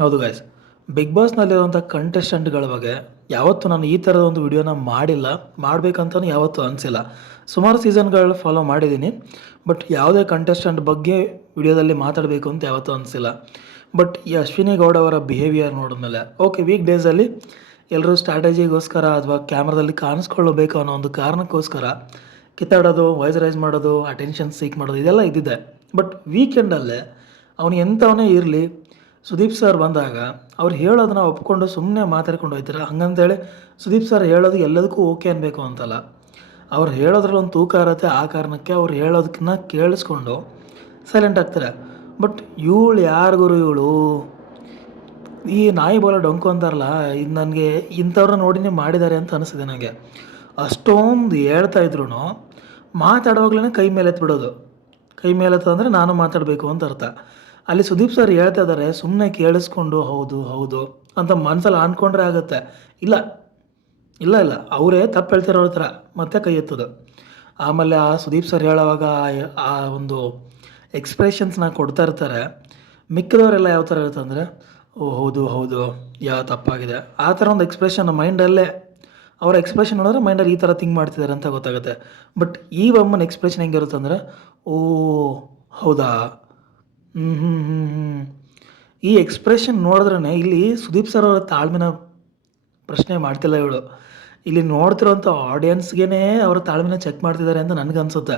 ಹೌದು guys, big ಬಾಸ್ನಲ್ಲಿರುವಂಥ ಕಂಟೆಸ್ಟೆಂಟ್ಗಳ ಬಗ್ಗೆ ಯಾವತ್ತೂ ನಾನು ಈ ಥರದ ಒಂದು ವಿಡಿಯೋನ ಮಾಡಿಲ್ಲ, ಮಾಡಬೇಕಂತಲೂ ಯಾವತ್ತೂ ಅನಿಸಿಲ್ಲ. ಸುಮಾರು ಸೀಸನ್ಗಳು ಫಾಲೋ ಮಾಡಿದ್ದೀನಿ, ಬಟ್ ಯಾವುದೇ ಕಂಟೆಸ್ಟೆಂಟ್ ಬಗ್ಗೆ ವಿಡಿಯೋದಲ್ಲಿ ಮಾತಾಡಬೇಕು ಅಂತ ಯಾವತ್ತೂ ಅನಿಸಿಲ್ಲ. ಬಟ್ ಈ ಅಶ್ವಿನಿ ಗೌಡ ಅವರ ಬಿಹೇವಿಯರ್ ನೋಡಿದ್ಮೇಲೆ ಓಕೆ, ವೀಕ್ ಡೇಸಲ್ಲಿ ಎಲ್ಲರೂ ಸ್ಟ್ರಾಟಜಿಗೋಸ್ಕರ ಅಥವಾ ಕ್ಯಾಮ್ರಾದಲ್ಲಿ ಕಾಣಿಸ್ಕೊಳ್ಳಬೇಕು ಅನ್ನೋ ಒಂದು ಕಾರಣಕ್ಕೋಸ್ಕರ ಕಿತ್ತಾಡೋದು, ವಾಯ್ಸ್ ರೈಸ್ ಮಾಡೋದು, ಅಟೆನ್ಷನ್ ಸೀಕ್ ಮಾಡೋದು ಇದೆಲ್ಲ ಇದ್ದಿದೆ. ಬಟ್ ವೀಕೆಂಡಲ್ಲೇ ಅವನು ಎಂಥವನೇ ಇರಲಿ, ಸುದೀಪ್ ಸರ್ ಬಂದಾಗ ಅವ್ರು ಹೇಳೋದನ್ನ ಒಪ್ಕೊಂಡು ಸುಮ್ಮನೆ ಮಾತಾಡ್ಕೊಂಡು ಹೋಗ್ತಾರೆ. ಹಂಗಂತೇಳಿ ಸುದೀಪ್ ಸರ್ ಹೇಳೋದು ಎಲ್ಲದಕ್ಕೂ ಓಕೆ ಅನ್ಬೇಕು ಅಂತಲ್ಲ. ಅವ್ರು ಹೇಳೋದ್ರಲ್ಲಿ ಒಂದು ತೂಕ ಇರುತ್ತೆ, ಆ ಕಾರಣಕ್ಕೆ ಅವ್ರು ಹೇಳೋದಕ್ಕನ್ನ ಕೇಳಿಸ್ಕೊಂಡು ಸೈಲೆಂಟ್ ಆಗ್ತಾರೆ. ಬಟ್ ಇವಳು ಯಾರು ಗುರು ಇವಳು, ಈ ನಾಯಿ ಬೋಲ ಡೊಂಕು ಅಂತಾರಲ್ಲ, ಇದು ನನಗೆ ಇಂಥವ್ರನ್ನ ನೋಡಿನೇ ಮಾಡಿದ್ದಾರೆ ಅಂತ ಅನಿಸಿದೆ ನನಗೆ. ಅಷ್ಟೊಂದು ಹೇಳ್ತಾಯಿದ್ರು ಮಾತಾಡುವಾಗ್ಲೇ ಕೈ ಮೇಲೆ ಎತ್ಬಿಡೋದು. ಕೈ ಮೇಲೆ ಅಂದರೆ ನಾನು ಮಾತಾಡಬೇಕು ಅಂತ ಅರ್ಥ. ಅಲ್ಲಿ ಸುದೀಪ್ ಸರ್ ಹೇಳ್ತಾ ಇದ್ದಾರೆ, ಸುಮ್ಮನೆ ಕೇಳಿಸ್ಕೊಂಡು ಹೌದು ಹೌದು ಅಂತ ಮನಸ್ಸಲ್ಲಿ ಅಂದ್ಕೊಂಡ್ರೆ ಆಗುತ್ತೆ. ಇಲ್ಲ ಇಲ್ಲ ಇಲ್ಲ ಅವರೇ ತಪ್ಪು ಹೇಳ್ತಿರೋರ ಥರ ಮತ್ತೆ ಕೈ ಎತ್ತೋದು. ಆಮೇಲೆ ಆ ಸುದೀಪ್ ಸರ್ ಹೇಳೋವಾಗ ಆ ಒಂದು ಎಕ್ಸ್ಪ್ರೆಷನ್ಸ್ನ ಕೊಡ್ತಾ ಇರ್ತಾರೆ. ಮಿಕ್ಕಿದವರೆಲ್ಲ ಯಾವ ಥರ ಇರುತ್ತೆ ಅಂದರೆ, ಓ ಹೌದು ಹೌದು ಯಾವ ತಪ್ಪಾಗಿದೆ ಆ ಥರ ಒಂದು ಎಕ್ಸ್ಪ್ರೆಷನ್ ಮೈಂಡಲ್ಲೇ, ಅವರ ಎಕ್ಸ್ಪ್ರೆಷನ್ ನೋಡಿದ್ರೆ ಮೈಂಡಲ್ಲಿ ಈ ಥರ ಥಿಂಕ್ ಮಾಡ್ತಿದ್ದಾರೆ ಅಂತ ಗೊತ್ತಾಗುತ್ತೆ. ಬಟ್ ಈ ಬೊಮ್ಮನ ಎಕ್ಸ್ಪ್ರೆಷನ್ ಹೆಂಗಿರುತ್ತೆ ಅಂದರೆ, ಓ ಹೌದಾ, ಈ ಎಕ್ಸ್ಪ್ರೆಷನ್ ನೋಡಿದ್ರೇ ಇಲ್ಲಿ ಸುದೀಪ್ ಸರ್ ಅವರ ತಾಳ್ಮೆನ ಪ್ರಶ್ನೆ ಮಾಡ್ತಿಲ್ಲ ಇವಳು. ಇಲ್ಲಿ ನೋಡ್ತಿರೋಂಥ ಆಡಿಯನ್ಸ್ಗೆ ಅವ್ರ ತಾಳ್ಮೆನ ಚೆಕ್ ಮಾಡ್ತಿದ್ದಾರೆ ಅಂತ ನನಗನ್ಸುತ್ತೆ.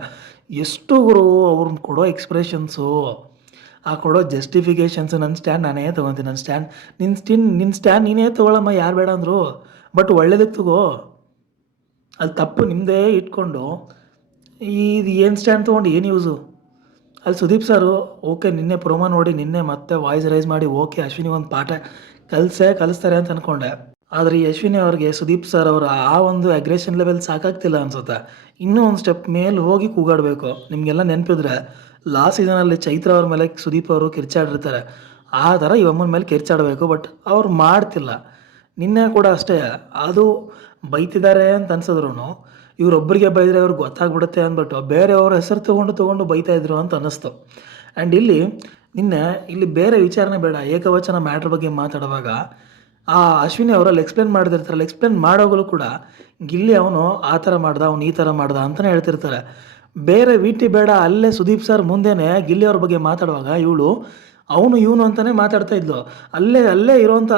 ಎಷ್ಟು ಗುರು ಅವ್ರನ್ನ ಕೊಡೋ ಎಕ್ಸ್ಪ್ರೆಷನ್ಸು, ಆ ಕೊಡೋ ಜಸ್ಟಿಫಿಕೇಷನ್ಸು, ನನ್ನ ಸ್ಟ್ಯಾಂಡ್ ನಾನೇ ತೊಗೊತೀನಿ, ನಿನ್ನ ಸ್ಟ್ಯಾಂಡ್ ನೀನೇ ತೊಗೊಳಮ್ಮ, ಯಾರು ಬೇಡ ಅಂದರು. ಬಟ್ ಒಳ್ಳೇದಕ್ಕೆ ತಗೋ, ಅದು ತಪ್ಪು ನಿಮ್ಮದೇ ಇಟ್ಕೊಂಡು ಇದು ಏನು ಸ್ಟ್ಯಾಂಡ್ ತೊಗೊಂಡು ಏನು ಯೂಸು. ಅಲ್ಲಿ ಸುದೀಪ್ ಸರು ಓಕೆ, ನಿನ್ನೆ ಪ್ರೊಮೋ ನೋಡಿ ನಿನ್ನೆ ಮತ್ತೆ ವಾಯ್ಸ್ ರೈಸ್ ಮಾಡಿ ಓಕೆ ಅಶ್ವಿನಿ ಒಂದು ಪಾಠ ಕಲಿಸ್ತಾರೆ ಅಂತ ಅಂದ್ಕೊಂಡೆ. ಆದರೆ ಈ ಅಶ್ವಿನಿ ಅವ್ರಿಗೆ ಸುದೀಪ್ ಸರ್ ಅವರ ಆ ಒಂದು ಅಗ್ರೆಷನ್ ಲೆವೆಲ್ ಸಾಕಾಗ್ತಿಲ್ಲ ಅನ್ಸುತ್ತೆ. ಇನ್ನೂ ಒಂದು ಸ್ಟೆಪ್ ಮೇಲೆ ಹೋಗಿ ಕೂಗಾಡಬೇಕು. ನಿಮಗೆಲ್ಲ ನೆನಪಿದ್ರೆ ಲಾಸ್ಟ್ ಸೀಸನಲ್ಲಿ ಚೈತ್ರ ಅವ್ರ ಮೇಲೆ ಸುದೀಪ್ ಅವರು ಕಿರ್ಚಾಡಿರ್ತಾರೆ, ಆ ಥರ ಇವಮ್ಮನ ಮೇಲೆ ಕಿರ್ಚಾಡಬೇಕು. ಬಟ್ ಅವ್ರು ಮಾಡ್ತಿಲ್ಲ. ನಿನ್ನೆ ಕೂಡ ಅಷ್ಟೇ, ಅದು ಬೈತಿದ್ದಾರೆ ಅಂತ ಅನ್ಸಿದ್ರು ಇವರೊಬ್ಬರಿಗೆ ಬೈದರೆ ಅವ್ರಿಗೆ ಗೊತ್ತಾಗ್ಬಿಡುತ್ತೆ ಅಂದ್ಬಿಟ್ಟು ಬೇರೆಯವ್ರ ಹೆಸರು ತೊಗೊಂಡು ಬೈತಾಯಿದ್ರು ಅಂತ ಅನ್ನಿಸ್ತು. ಆ್ಯಂಡ್ ಇಲ್ಲಿ ಬೇರೆ ವಿಚಾರಣೆ ಬೇಡ, ಏಕವಚನ ಮ್ಯಾಟ್ರ್ ಬಗ್ಗೆ ಮಾತಾಡುವಾಗ ಆ ಅಶ್ವಿನಿ ಅವರಲ್ಲಿ ಎಕ್ಸ್ಪ್ಲೇನ್ ಮಾಡ್ತಿರ್ತಾರಲ್ಲ, ಎಕ್ಸ್ಪ್ಲೇನ್ ಮಾಡೋಗಲು ಕೂಡ ಗಿಲ್ಲಿ ಅವನು ಆ ಥರ ಮಾಡ್ದ, ಅವನು ಈ ಥರ ಮಾಡ್ದ ಅಂತಲೇ ಹೇಳ್ತಿರ್ತಾರೆ. ಬೇರೆ ವಿಟಿ ಬೇಡ, ಅಲ್ಲೇ ಸುದೀಪ್ ಸರ್ ಮುಂದೆನೇ ಗಿಲ್ಲಿ ಅವ್ರ ಬಗ್ಗೆ ಮಾತಾಡುವಾಗ ಇವನು ಅಂತಲೇ ಮಾತಾಡ್ತಾ ಇದ್ಲು. ಅಲ್ಲೇ ಇರೋವಂಥ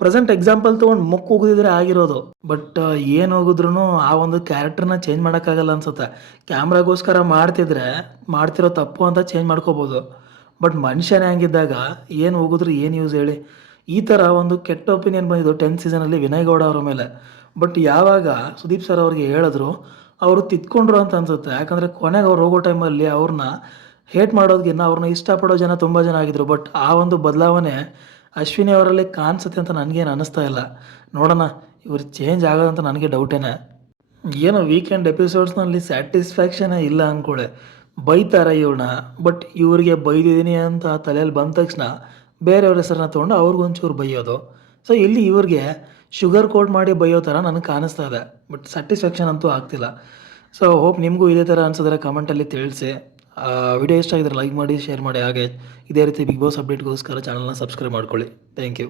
ಪ್ರೆಸೆಂಟ್ ಎಕ್ಸಾಂಪಲ್ ತೊಗೊಂಡು ಮುಕ್ಕು ಹೋಗಿದ್ರೆ ಆಗಿರೋದು. ಬಟ್ ಏನು ಹೋಗಿದ್ರು ಆ ಒಂದು ಕ್ಯಾರೆಕ್ಟರ್ನ ಚೇಂಜ್ ಮಾಡೋಕ್ಕಾಗಲ್ಲ ಅನ್ಸುತ್ತೆ. ಕ್ಯಾಮ್ರಾಗೋಸ್ಕರ ಮಾಡ್ತಿರೋ ತಪ್ಪು ಅಂತ ಚೇಂಜ್ ಮಾಡ್ಕೋಬೋದು. ಬಟ್ ಮನುಷ್ಯನೇ ಹಂಗಿದ್ದಾಗ ಏನು ಹೋಗಿದ್ರು ಏನು ಯೂಸ್ ಹೇಳಿ. ಈ ಥರ ಒಂದು ಕೆಟ್ಟ ಒಪಿನಿಯನ್ ಬಂದಿದ್ದು 10th ಸೀಸನಲ್ಲಿ ವಿನಯ್ ಗೌಡ ಅವರ ಮೇಲೆ. ಬಟ್ ಯಾವಾಗ ಸುದೀಪ್ ಸರ್ ಅವ್ರಿಗೆ ಹೇಳಿದ್ರು ಅವರು ತಿದ್ಕೊಂಡ್ರು ಅಂತ ಅನ್ಸುತ್ತೆ. ಯಾಕಂದರೆ ಕೊನೆಗೆ ಅವ್ರು ಹೋಗೋ ಟೈಮಲ್ಲಿ ಅವ್ರನ್ನ ಹೇಟ್ ಮಾಡೋದಕ್ಕಿಂತ ಅವ್ರನ್ನ ಇಷ್ಟಪಡೋ ಜನ ತುಂಬ ಜನ ಆಗಿದ್ರು. ಬಟ್ ಆ ಒಂದು ಬದಲಾವಣೆ ಅಶ್ವಿನಿ ಅವರಲ್ಲಿ ಕಾಣಿಸುತ್ತೆ ಅಂತ ನನಗೇನು ಅನ್ನಿಸ್ತಾ ಇಲ್ಲ. ನೋಡೋಣ, ಇವ್ರು ಚೇಂಜ್ ಆಗೋದಂತ ನನಗೆ ಡೌಟೇನೆ. ಏನೋ ವೀಕೆಂಡ್ ಎಪಿಸೋಡ್ಸ್ನಲ್ಲಿ ಸ್ಯಾಟಿಸ್ಫ್ಯಾಕ್ಷನೇ ಇಲ್ಲ ಅಂದ್ಕೊಳ್ಳೆ, ಬೈತಾರೆ ಇವ್ರನ್ನ. ಬಟ್ ಇವ್ರಿಗೆ ಬೈದಿದ್ದೀನಿ ಅಂತ ತಲೆಯಲ್ಲಿ ಬಂದ ತಕ್ಷಣ ಬೇರೆಯವ್ರ ಹೆಸರನ್ನ ತೊಗೊಂಡು ಅವ್ರಿಗೊಂಚೂರು ಬೈಯೋದು. ಸೊ ಇಲ್ಲಿ ಇವ್ರಿಗೆ ಶುಗರ್ ಕೋಟ್ ಮಾಡಿ ಬೈಯೋ ಥರ ನನಗೆ ಕಾಣಿಸ್ತಾ ಇದೆ. ಬಟ್ ಸ್ಯಾಟಿಸ್ಫ್ಯಾಕ್ಷನ್ ಅಂತೂ ಆಗ್ತಿಲ್ಲ. ಸೊ ಹೋಪ್ ನಿಮಗೂ ಇದೇ ಥರ ಅನ್ಸಿದ್ರೆ ಕಮೆಂಟಲ್ಲಿ ತಿಳಿಸಿ. ವಿಡಿಯೋ ಇಷ್ಟ ಆಗಿದ್ರೆ ಲೈಕ್ ಮಾಡಿ, ಶೇರ್ ಮಾಡಿ. ಹಾಗೆ ಇದೇ ರೀತಿ ಬಿಗ್ ಬಾಸ್ ಅಪ್ಡೇಟ್ಗೋಸ್ಕರ ಚಾನಲ್ನ ಸಬ್ಸ್ಕ್ರೈಬ್ ಮಾಡ್ಕೊಳ್ಳಿ. Thank you.